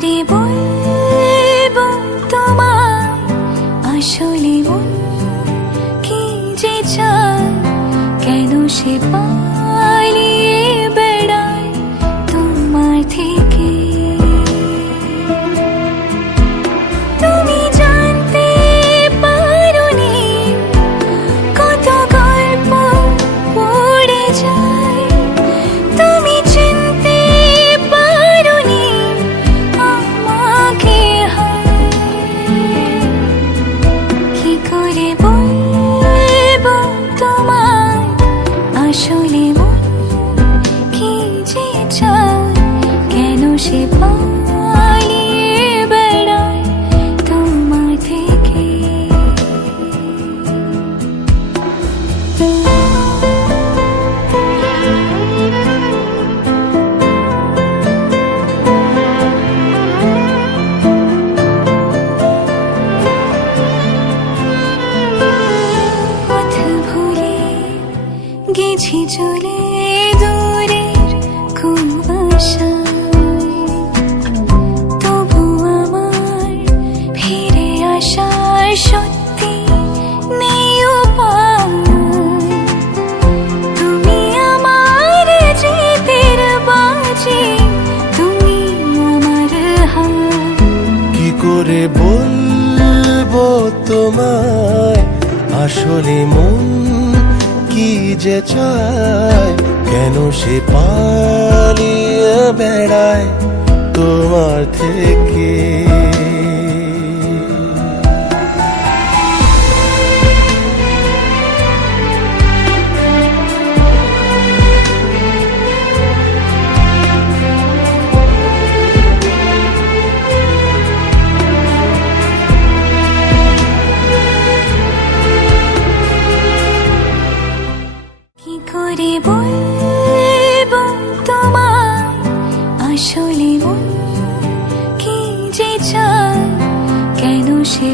করে বলবো তোমায় আসলে মন কি যে চায়, কেন সে পালিয়ে বেড়ায় তোমার থেকে। তুমি জানতে পারোনি কত গল্প পড়ে যায়, তুমি চিনতে পারোনি আমাকে। কি করে বলবো তোমায় আসলে মন কি যে চায়, কেন সে পালিয়ে বেড়ায় তোমার থেকে। পথ ভুলে গেছি চলে দূরের কুয়াশায়, তবু আমার ফিরে আসার সত্যি নেই উপায়। তুমি আমার জিতের বাজি, তুমি আমার হার। কি করে বলবো তোমায় আসলে মন কি যে চায়, কেন সে পালিয়ে বেড়ায় তোমার থেকে। কি করে বলবো তোমায় আসলে মন কি যে চায়, কেন সে